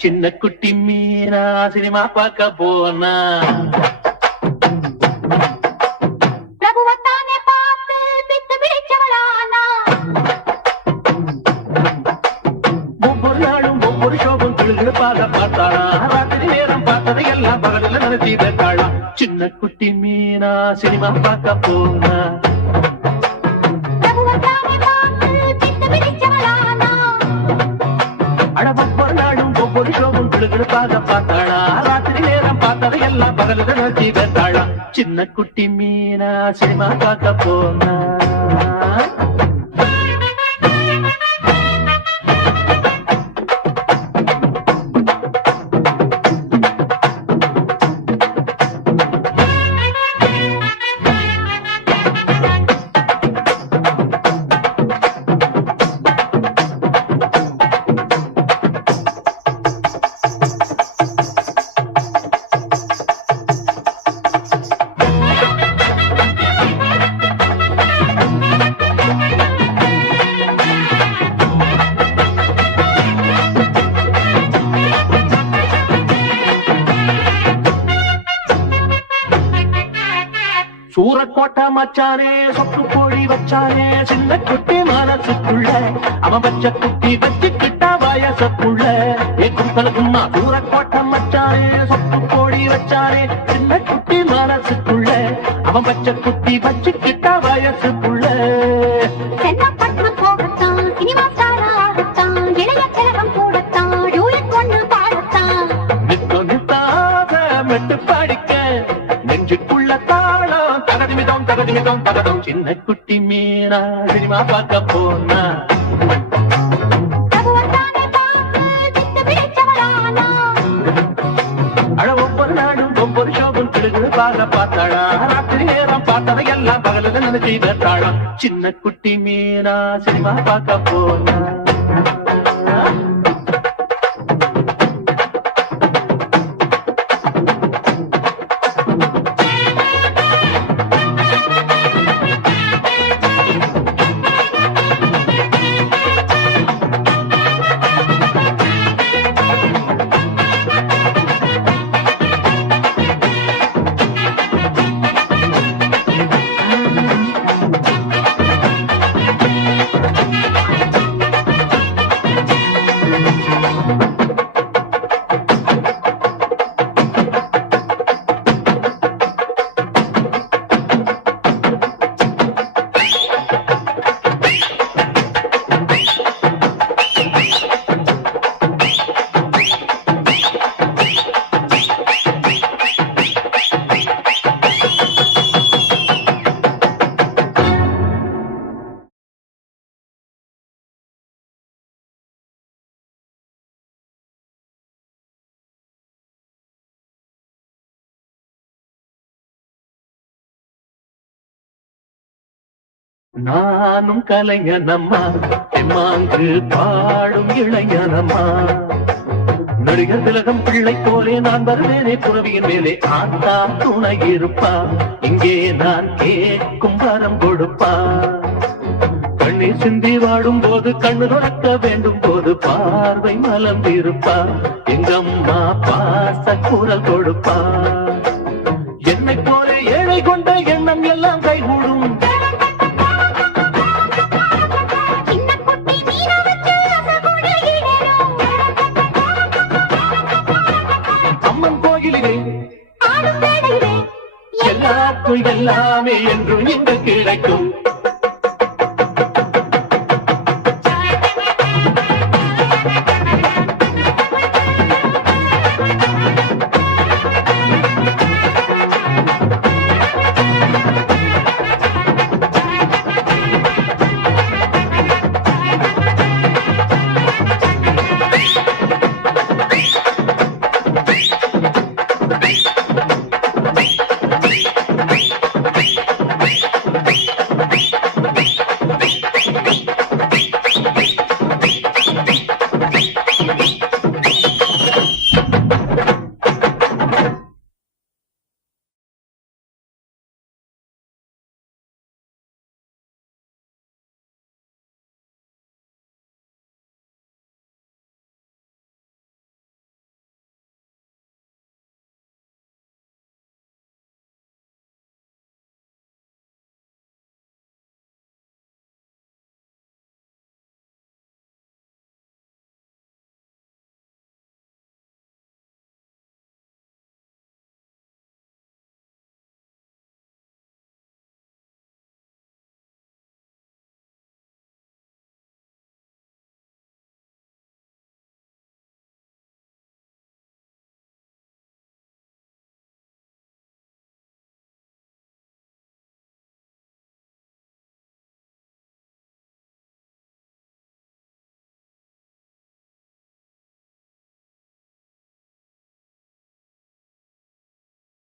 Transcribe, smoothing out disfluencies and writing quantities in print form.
சின்ன குட்டி மீனா சினிமா பார்க்க போனா பிரபுவத்தானே பார்த்து பித்து பிடிச்சவளானா ஒவ்வொரு நாளும் ஒவ்வொரு ஷோவும் கிளுகிழுப்பாக பார்த்தாளா ராத்திரி நேரம் பார்த்ததை எல்லாம் பகலில் நினைச்சி வைத்தாளா சின்ன குட்டி மீனா சினிமா பார்க்க போனா ஒவ்வொரு நாளும் ஒவ்வொரு ஷோவும் கிளுகிழுப்பாக பார்த்தாளா ராத்திரி நேரம் பார்த்ததை எல்லாம் பகலில் நினைச்சி வைத்தாளா சின்ன குட்டி மீனா சினிமா பார்க்க போனா சூரக்கோட்டை மச்சானே சொத்து கோழி வச்சானே சின்ன குட்டி மனசுக்குள்ள அவன் வச்ச குட்டி வச்சுக்கிட்டா வயசக்குள்ள கும்பலுக்குமா சூரக்கோட்டை மச்சானே சொத்து கோழி வச்சானே சின்ன குட்டி மனசுக்குள்ள அவன் வச்ச குட்டி வச்சுக்கிட்டா வயசுக்குள்ள மெட்டு பாடிக்க நெஞ்சுக்குள்ள தாளம் தகதிமிதம் தகதிமிதம் தகதம் சின்ன குட்டி மீனா சினிமா பார்க்க போனா ஒவ்வொரு நாடும் ஒவ்வொரு ஷோவும் கிளுகிழுப்பாக பார்த்தாளா ராத்திரி நேரம் பார்த்ததை எல்லாம் பகலில் நினைச்சி வைத்தாளா சின்ன குட்டி மீனா சினிமா பார்க்க போனா நானும் கலைஞனம்மா தெம்மாங்கு பாடும் இளைஞனம்மா நடிகர் திலகம் பிள்ளை போலே நான் வருவேனே புறவியின் மேலே ஆத்தா துணை இருப்பா இங்கே நான் கேட்கும் வரம் கொடுப்பா கண்ணீர் சிந்தி வாடும் போது கண்ணு துறக்க வேண்டும் போது பார்வை மலர்ந்திருப்பா எங்கம்மா பாச குரல் கொடுப்பா என்னை போல ஏழை கொண்ட எண்ணம் எல்லாம் கைகூடும் எல்லாமே என்றும் இங்கு கிடைக்கும்